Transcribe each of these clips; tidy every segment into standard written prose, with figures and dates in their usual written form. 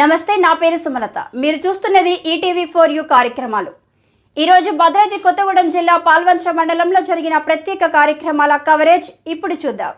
నమస్తే, నా పేరు సుమలత. మీరు చూస్తున్నది ఈటీవీ4U కార్యక్రమాలు. ఈరోజు భద్రాద్రి కొత్తగూడెం జిల్లా పాల్వంచ మండలంలో జరిగిన ప్రత్యేక కార్యక్రమాల కవరేజ్ ఇప్పుడు చూద్దాం.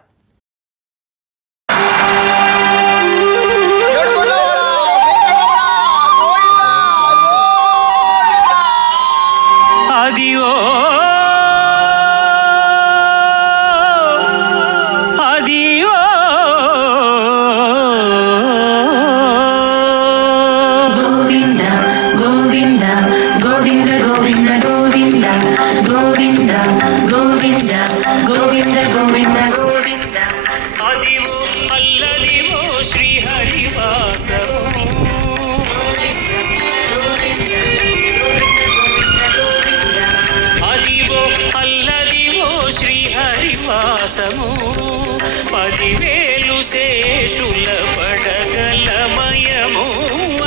పదివేలు శేషుల పడగలమయము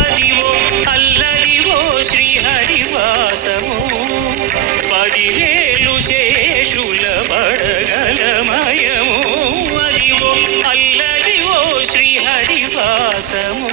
అదివో అల్లదివో శ్రీహరివాసము. పదివేలు శేషుల పడగలమయము అదివో అల్లదివో శ్రీహరివాసము.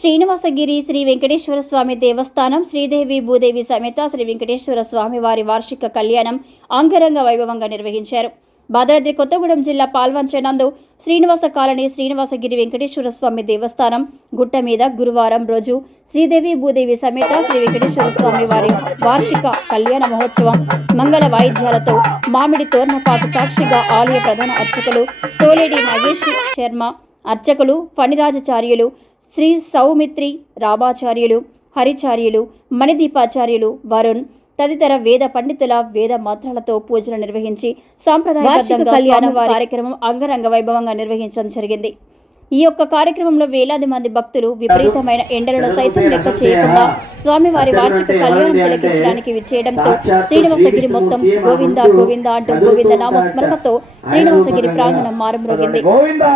శ్రీనివాసగిరి శ్రీ వెంకటేశ్వర స్వామి దేవస్థానం శ్రీదేవి భూదేవి సమేత శ్రీ వెంకటేశ్వర స్వామి వారి వార్షిక కళ్యాణం అంగరంగ వైభవంగా నిర్వహించారు. భద్రాద్రి కొత్తగూడెం జిల్లా పాల్వంచ నందు శ్రీనివాస కాలనీ శ్రీనివాసగిరి వెంకటేశ్వర స్వామి దేవస్థానం గుట్ట మీద గురువారం రోజు శ్రీదేవి భూదేవి సమేత శ్రీ వెంకటేశ్వర స్వామి వారి వార్షిక కళ్యాణ మహోత్సవం మంగళ వాయిద్యాలతో మామిడి తోరణపాటు సాక్షిగా ఆలయ ప్రధాన అర్చకులు తోలేడి నాగేష్ శర్మ, అర్చకులు ఫణిరాజాచార్యులు, శ్రీ సౌమిత్రి రామాచార్యులు, హరిచార్యులు, మణిదీపాచార్యులు, వరుణ్ తదితర వేద పండితుల వేద మంత్రాలతో పూజలు నిర్వహించి సాంప్రదాయబద్ధంగా కళ్యాణ కార్యక్రమం అంగరంగ వైభవంగా నిర్వహించడం జరిగింది. ఈ యొక్క కార్యక్రమంలో వేలాది మంది భక్తులు విపరీతమైన ఎండలను సైతం లెక్క చేయకుండా స్వామివారి వార్షిక కళ్యాణం తిలకించడానికి విచ్చేయడంతో శ్రీనివాసగిరి మొత్తం గోవింద గోవింద అంటూ గోవింద నామ స్మరణతో శ్రీనివాసగిరి ప్రాంగణం మారుమ్రోగింది. గోవిందా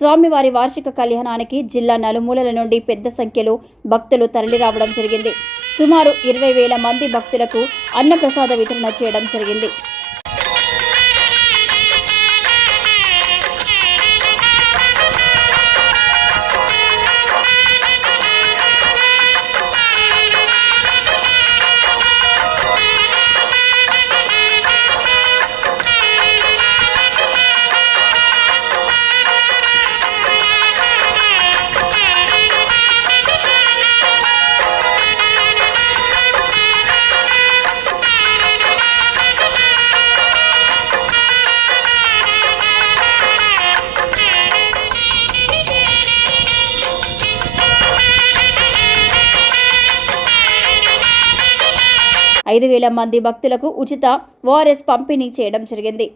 స్వామివారి వార్షిక కళ్యాణానికి జిల్లా నలుమూలల నుండి పెద్ద సంఖ్యలో భక్తులు తరలిరావడం జరిగింది. సుమారు 20,000 మంది భక్తులకు అన్నప్రసాద వితరణ చేయడం జరిగింది. ఐదు 5,000 మంది భక్తులకు ఉచిత ఓఆర్ఎస్ పంపిణీ చేయడం జరిగింది.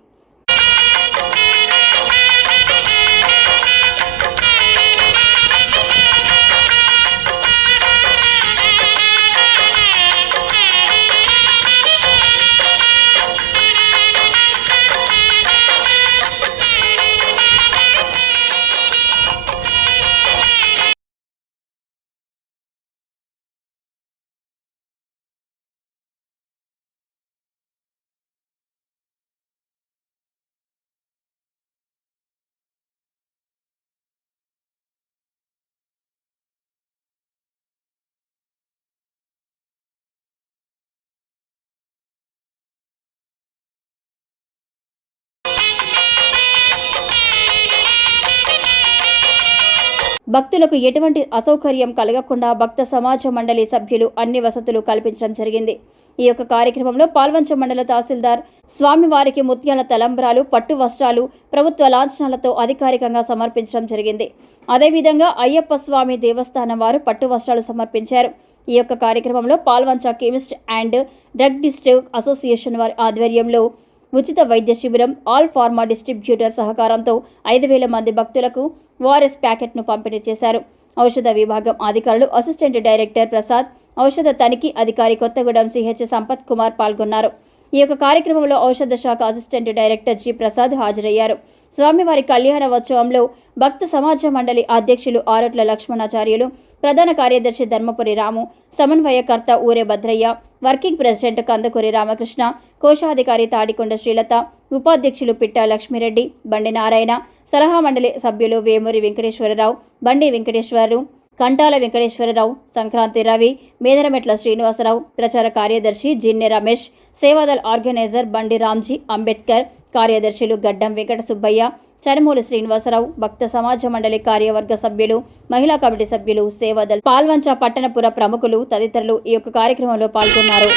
భక్తులకు ఎటువంటి అసౌకర్యం కలగకుండా భక్త సమాజ మండలి సభ్యులు అన్ని వసతులు కల్పించడం జరిగింది. ఈ యొక్క కార్యక్రమంలో పాల్వంచ మండల తహసీల్దార్ స్వామివారికి ముత్యాల తలంబ్రాలు, పట్టు వస్త్రాలు ప్రభుత్వ లాంఛనాలతో అధికారికంగా సమర్పించడం జరిగింది. అదేవిధంగా అయ్యప్ప స్వామి దేవస్థానం వారు పట్టు వస్త్రాలు సమర్పించారు. ఈ యొక్క కార్యక్రమంలో Palvancha chemist and drug district association వారి ఆధ్వర్యంలో ఉచిత వైద్య శిబిరం, ఆల్ ఫార్మా డిస్ట్రిబ్యూటర్ సహకారంతో 5,000 మంది భక్తులకు ఓఆర్ఎస్ ప్యాకెట్ను పంపిణీ చేశారు. ఔషధ విభాగం అధికారులు అసిస్టెంట్ డైరెక్టర్ ప్రసాద్, ఔషధ తనిఖీ అధికారి కొత్తగూడెం సిహెచ్ సంపత్ కుమార్ పాల్గొన్నారు. ఈ యొక్క కార్యక్రమంలో ఔషధ శాఖ అసిస్టెంట్ డైరెక్టర్ జి ప్రసాద్ హాజరయ్యారు. స్వామివారి కళ్యాణోత్సవంలో భక్త సమాజ మండలి అధ్యక్షులు ఆరట్ల లక్ష్మణాచార్యులు, ప్రధాన కార్యదర్శి ధర్మపురి రాము, సమన్వయకర్త ఊరే భద్రయ్య, వర్కింగ్ ప్రెసిడెంట్ కందుకూరి రామకృష్ణ, కోశాధికారి తాడికొండ శ్రీలత, ఉపాధ్యక్షులు పిట్టా లక్ష్మిరెడ్డి, బండి నారాయణ, సలహా మండలి సభ్యులు వేమూరి వెంకటేశ్వరరావు, బండి వెంకటేశ్వరరావు, కంటాల వెంకటేశ్వరరావు, సంక్రాంతి రవి, మేదరమెట్ల శ్రీనివాసరావు, ప్రచార కార్యదర్శి జిన్నె రమేష్, సేవాదల్ ఆర్గనైజర్ బండి రామ్జీ అంబేద్కర్, కార్యదర్శులు గడ్డం వెంకట సుబ్బయ్య, చనమూలు శ్రీనివాసరావు, భక్త సమాజ మండలి కార్యవర్గ సభ్యులు, మహిళా కమిటీ సభ్యులు, సేవాదల్, పాల్వంచ పట్టణపుర ప్రముఖులు తదితరులు ఈ యొక్క కార్యక్రమంలో పాల్గొన్నారు.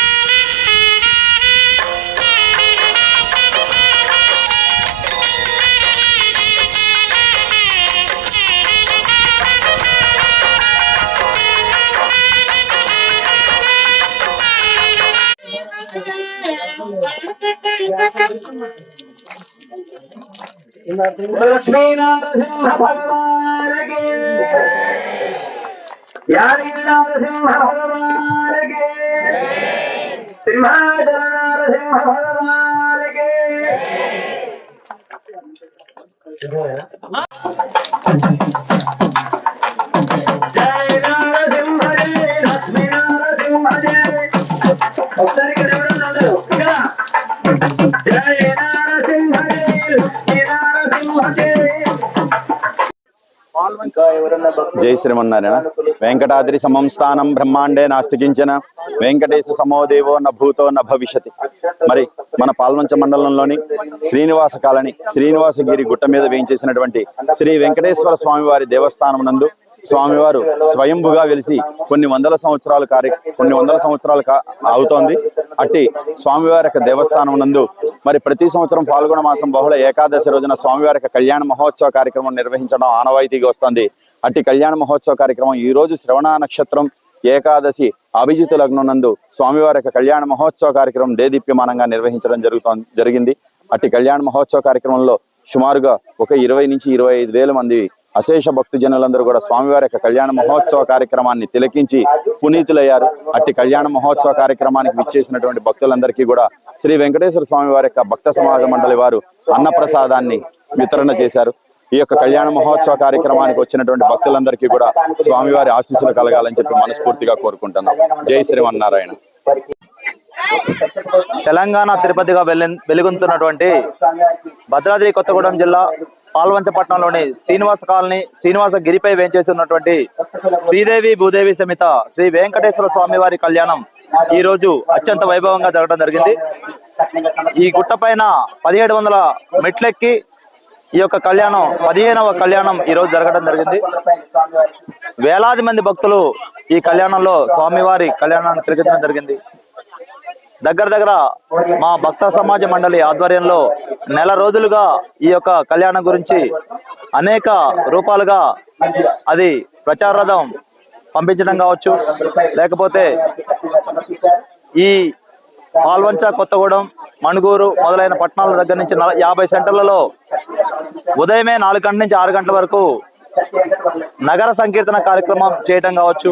లక్ష్మీ నరసింహ భగవానకి, యాది నరసింహ భగవానకి, సింహాచల నరసింహ భగవానకి. జయ నరసింహ జయ, లక్ష్మీ నరసింహ జయ. ఒకసారి జయ నరసింహ జయ, జై శ్రీమన్నారాయణ. వెంకటాద్రి సమం స్థానం బ్రహ్మాండే నాస్తికించిన వెంకటేశ సమోదేవో న భూతో న భవిష్యతి. మరి మన పాల్వంచ మండలంలోని శ్రీనివాస కాలనీ శ్రీనివాసగిరి గుట్ట మీద వేయించేసినటువంటి శ్రీ వెంకటేశ్వర స్వామివారి దేవస్థానం నందు స్వామివారు స్వయంభుగా వెలిసి కొన్ని వందల సంవత్సరాలు అవుతోంది. అట్టి స్వామివారి యొక్క దేవస్థానం నందు మరి ప్రతి సంవత్సరం పాల్గొన మాసం బహుళ ఏకాదశి రోజున స్వామివారి యొక్క కళ్యాణ మహోత్సవ కార్యక్రమం నిర్వహించడం ఆనవాయితీగా వస్తుంది. అట్టి కళ్యాణ మహోత్సవ కార్యక్రమం ఈ రోజు శ్రవణ నక్షత్రం ఏకాదశి అభిజిత్ లగ్నం నందు స్వామివారి యొక్క కళ్యాణ మహోత్సవ కార్యక్రమం దేదీప్యమానంగా నిర్వహించడం జరిగింది. అట్టి కళ్యాణ మహోత్సవ కార్యక్రమంలో సుమారుగా ఒక 20 నుంచి 25,000 మంది అశేష భక్తి జనులందరూ కూడా స్వామివారి యొక్క కళ్యాణ మహోత్సవ కార్యక్రమాన్ని తిలకించి పునీతులయ్యారు. అట్టి కళ్యాణ మహోత్సవ కార్యక్రమానికి విచ్చేసినటువంటి భక్తులందరికీ కూడా శ్రీ వెంకటేశ్వర స్వామి వారి యొక్క భక్త సమాజ మండలి వారు అన్నప్రసాదాన్ని వితరణ చేశారు. ఈ యొక్క కళ్యాణ మహోత్సవ కార్యక్రమానికి వచ్చినటువంటి భక్తులందరికీ కూడా స్వామివారి ఆశీస్సులు కలగాలని చెప్పి మనస్ఫూర్తిగా కోరుకుంటున్నాం. జై శ్రీమన్నారాయణ. తెలంగాణ తిరుపతిగా వెలుగొందుతున్నటువంటి భద్రాద్రి కొత్తగూడెం జిల్లా పాల్వంచపట్నంలోని శ్రీనివాస కాలనీ శ్రీనివాస గిరిపై వేంచేస్తున్నటువంటి శ్రీదేవి భూదేవి సమేత శ్రీ వెంకటేశ్వర స్వామి వారి కళ్యాణం ఈ రోజు అత్యంత వైభవంగా జరగడం జరిగింది. ఈ గుట్ట పైన 1700 మెట్లెక్కి ఈ యొక్క కళ్యాణం 15వ కళ్యాణం ఈ రోజు జరగడం జరిగింది. వేలాది మంది భక్తులు ఈ కళ్యాణంలో స్వామివారి కళ్యాణాన్ని తిలకించడం జరిగింది. దగ్గర మా భక్త సమాజ మండలి ఆధ్వర్యంలో నెల రోజులుగా ఈ యొక్క కళ్యాణం గురించి అనేక రూపాలుగా అది ప్రచార రథం పంపించడం కావచ్చు, లేకపోతే ఈ పాల్వంచ, కొత్తగూడెం, మణుగూరు మొదలైన పట్టణాల దగ్గర నుంచి 50 సెంటర్లలో ఉదయమే 4 గంటల నుంచి 6 గంటల వరకు నగర సంకీర్తన కార్యక్రమం చేయటం కావచ్చు,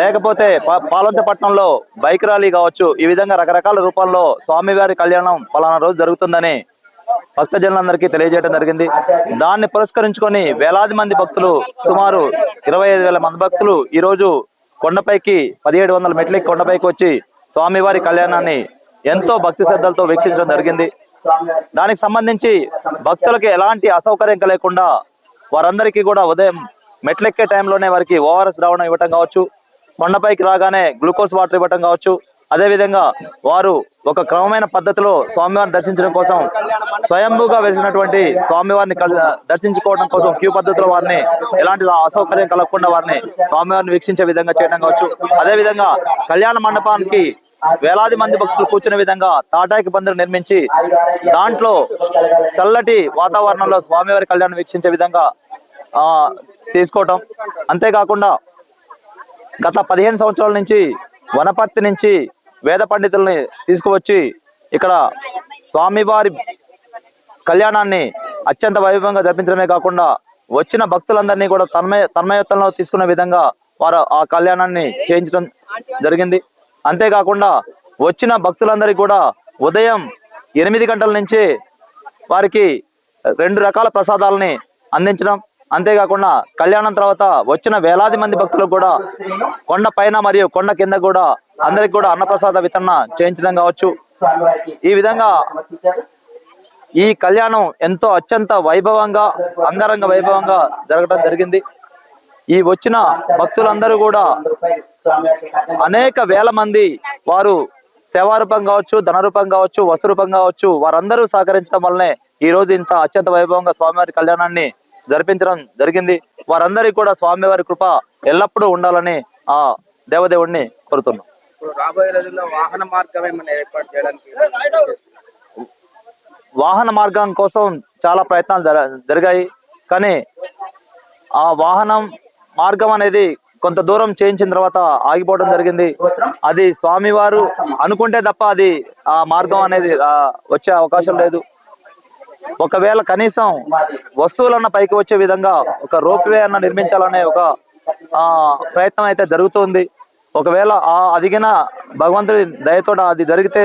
లేకపోతే పాల్వంచపట్నంలో బైక్ ర్యాలీ కావచ్చు. ఈ విధంగా రకరకాల రూపాల్లో స్వామివారి కళ్యాణం పలానా రోజు జరుగుతుందని భక్తజనులందరికీ తెలియజేయడం జరిగింది. దాన్ని పురస్కరించుకొని వేలాది మంది భక్తులు, సుమారు 25,000 మంది భక్తులు ఈ రోజు కొండపైకి 1700 మెట్లకి కొండపైకి వచ్చి స్వామివారి కళ్యాణాన్ని ఎంతో భక్తి శ్రద్ధలతో వీక్షించడం జరిగింది. దానికి సంబంధించి భక్తులకి ఎలాంటి అసౌకర్యం కలగకుండా వారందరికీ కూడా ఉదయం మెట్లెక్కే టైంలోనే వారికి ఓఆర్ఎస్ ద్రావణం ఇవ్వటం కావచ్చు, కొండపైకి రాగానే గ్లూకోజ్ వాటర్ ఇవ్వటం కావచ్చు. అదేవిధంగా వారు ఒక క్రమమైన పద్ధతిలో స్వామివారిని దర్శించడం కోసం స్వయంభూగా వెలిసినటువంటి స్వామివారిని దర్శించుకోవడం కోసం క్యూ పద్ధతిలో వారిని ఎలాంటి అసౌకర్యం కలగకుండా వారిని స్వామివారిని వీక్షించే విధంగా చేయడం కావచ్చు. అదేవిధంగా కళ్యాణ మండపానికి వేలాది మంది భక్తులు కూర్చునే విధంగా తాటాకి పందిరి నిర్మించి దాంట్లో చల్లటి వాతావరణంలో స్వామివారి కళ్యాణం వీక్షించే విధంగా తీసుకోవటం. అంతేకాకుండా గత 15 సంవత్సరాల నుంచి వనపర్తి నుంచి వేద పండితుల్ని తీసుకువచ్చి ఇక్కడ స్వామివారి కళ్యాణాన్ని అత్యంత వైభవంగా జరిపించడమే కాకుండా వచ్చిన భక్తులందరినీ కూడా తన్మయత్వంలో తీసుకునే విధంగా వారు ఆ కళ్యాణాన్ని చేయించడం జరిగింది. అంతేకాకుండా వచ్చిన భక్తులందరికీ కూడా ఉదయం 8 గంటల నుంచి వారికి 2 రకాల ప్రసాదాలని అందించడం. అంతేకాకుండా కళ్యాణం తర్వాత వచ్చిన వేలాది మంది భక్తులకు కూడా కొండ పైన మరియు కొండ కింద కూడా అందరికి కూడా అన్నప్రసాద వితరణ చేయించడం కావచ్చు. ఈ విధంగా ఈ కళ్యాణం ఎంతో అత్యంత వైభవంగా, అంగరంగ వైభవంగా జరగడం జరిగింది. ఈ వచ్చిన భక్తులందరూ కూడా అనేక వేల మంది వారు సేవారూపం కావచ్చు, ధనరూపం కావచ్చు, వస్తురూపం కావచ్చు, వారందరూ సహకరించడం వల్లనే ఈ రోజు ఇంత అత్యంత వైభవంగా స్వామివారి కళ్యాణాన్ని జరిపించడం జరిగింది. వారందరికీ కూడా స్వామివారి కృప ఎల్లప్పుడూ ఉండాలని ఆ దేవదేవుడిని కోరుతున్నాం. రాబోయే రోజుల్లో వాహన మార్గం ఏమైనా ఏర్పాటు చేయడానికి వాహన మార్గం కోసం చాలా ప్రయత్నాలు జరిగాయి. కానీ ఆ వాహనం మార్గం అనేది కొంత దూరం చేయించిన తర్వాత ఆగిపోవడం జరిగింది. అది స్వామివారు అనుకుంటే తప్ప అది ఆ మార్గం అనేది వచ్చే అవకాశం లేదు. ఒకవేళ కనీసం వస్తువులన్న పైకి వచ్చే విధంగా ఒక రోప్వే అన్న నిర్మించాలనే ఒక ప్రయత్నం అయితే జరుగుతుంది. ఒకవేళ అదిగిన భగవంతుడి దయతో అది జరిగితే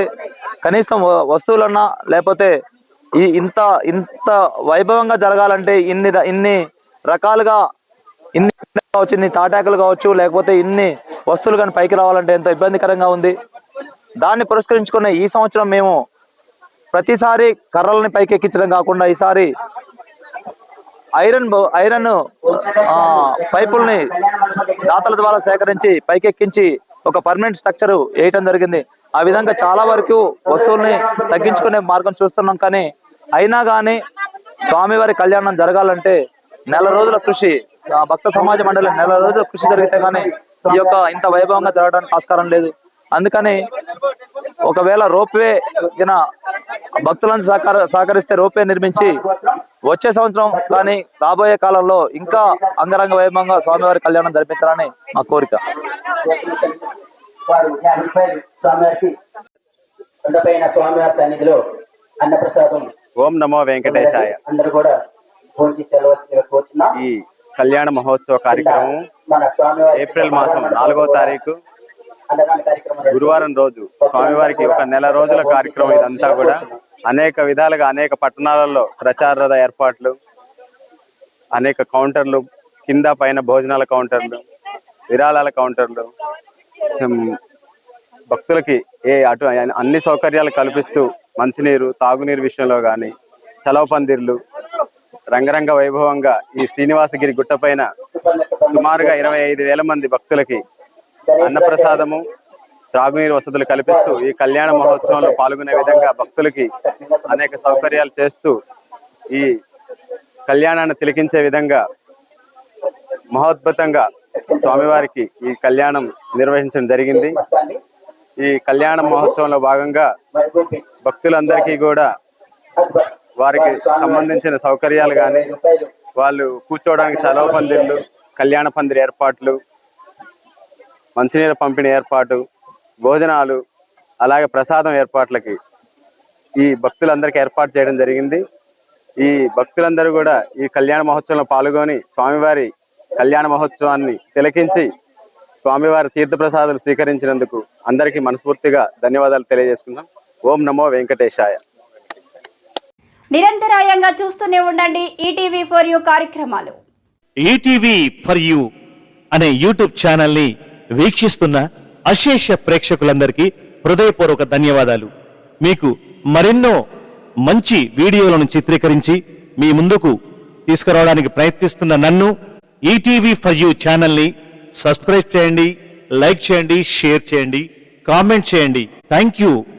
కనీసం వస్తువులన్నా, లేకపోతే ఇంత వైభవంగా జరగాలంటే ఇన్ని రకాలుగా ఇన్ని కావచ్చు, ఇన్ని తాటాకులు కావచ్చు, లేకపోతే ఇన్ని వస్తువులు కానీ పైకి రావాలంటే ఎంతో ఇబ్బందికరంగా ఉంది. దాన్ని పురస్కరించుకునే ఈ సంవత్సరం మేము ప్రతిసారి కర్రలని పైకి ఎక్కించడం కాకుండా ఈసారి ఐరన్ పైపుల్ని దాతల ద్వారా సేకరించి పైకెక్కించి ఒక పర్మనెంట్ స్ట్రక్చర్ వేయటం జరిగింది. ఆ విధంగా చాలా వరకు వస్తువుల్ని తగ్గించుకునే మార్గం చూస్తున్నాం. కానీ అయినా కానీ స్వామివారి కళ్యాణం జరగాలంటే నెల రోజుల కృషి, భక్త సమాజ మండలి నెల రోజుల కృషి జరిగితే కానీ ఈ యొక్క ఇంత వైభవంగా జరగడానికి ఆస్కారం లేదు. అందుకని ఒకవేళ రోప్వే భక్తులను సహకరిస్తే రోప్వే నిర్మించి వచ్చే సంవత్సరం కానీ రాబోయే కాలంలో ఇంకా అంగరంగ వైభవంగా స్వామివారి కళ్యాణం జరిపించాలని మా కోరిక. స్వామివారి సన్నిధిలో అన్నప్రసాదం. ఓం నమో వెంకటేశాయ. అందరూ కూడా ఈ కళ్యాణ మహోత్సవ కార్యక్రమం ఏప్రిల్ మాసం 4వ తారీఖు గురువారం రోజు స్వామివారికి ఒక నెల రోజుల కార్యక్రమం. ఇదంతా కూడా అనేక విధాలుగా అనేక పట్టణాలలో ప్రచార రథ ఏర్పాట్లు, అనేక కౌంటర్లు, కింద పైన భోజనాల కౌంటర్లు, విరాళాల కౌంటర్లు, భక్తులకి అన్ని సౌకర్యాలు కల్పిస్తూ మంచినీరు, తాగునీరు విషయంలో కానీ చలవ పందిర్లు రంగరంగ వైభవంగా ఈ శ్రీనివాసగిరి గుట్టపైన సుమారుగా 25,000 మంది భక్తులకి అన్నప్రసాదము, త్రాగునీరు వసతులు కల్పిస్తూ ఈ కళ్యాణ మహోత్సవంలో పాల్గొనే విధంగా భక్తులకి అనేక సౌకర్యాలు చేస్తూ ఈ కళ్యాణాన్ని తిలకించే విధంగా మహోద్భుతంగా స్వామివారికి ఈ కళ్యాణం నిర్వహించడం జరిగింది. ఈ కళ్యాణ మహోత్సవంలో భాగంగా భక్తులందరికీ కూడా వారికి సంబంధించిన సౌకర్యాలు కానీ, వాళ్ళు కూర్చోవడానికి చలవ పందిర్లు, కళ్యాణ పందిరి ఏర్పాట్లు, మంచినీరు పంపిణీ ఏర్పాటు, భోజనాలు, అలాగే ప్రసాదం ఏర్పాట్లకి ఈ భక్తులందరికీ ఏర్పాటు చేయడం జరిగింది. ఈ భక్తులందరూ కూడా ఈ కళ్యాణ మహోత్సవంలో పాల్గొని స్వామివారి కళ్యాణ మహోత్సవాన్ని తిలకించి స్వామివారి తీర్థప్రసాదాలు స్వీకరించినందుకు అందరికీ మనస్ఫూర్తిగా ధన్యవాదాలు తెలియజేసుకున్నాం. ఓం నమో వెంకటేశాయ. నిరంతరాయంగా చూస్తూనే ఉండండి ఈటీవీ ఫర్ యూ కార్యక్రమాలు. ఈటీవీ ఫర్ యూ అనే యూట్యూబ్ ఛానల్ని వీక్షిస్తున్న అశేష ప్రేక్షకులందరికీ హృదయపూర్వక ధన్యవాదాలు. మీకు మరెన్నో మంచి వీడియోలను చిత్రీకరించి మీ ముందుకు తీసుకురావడానికి ప్రయత్నిస్తున్న నన్ను ఈటీవీ ఫర్ యూ ఛానల్ని సబ్స్క్రైబ్ చేయండి, లైక్ చేయండి, షేర్ చేయండి, కామెంట్ చేయండి. Thank you.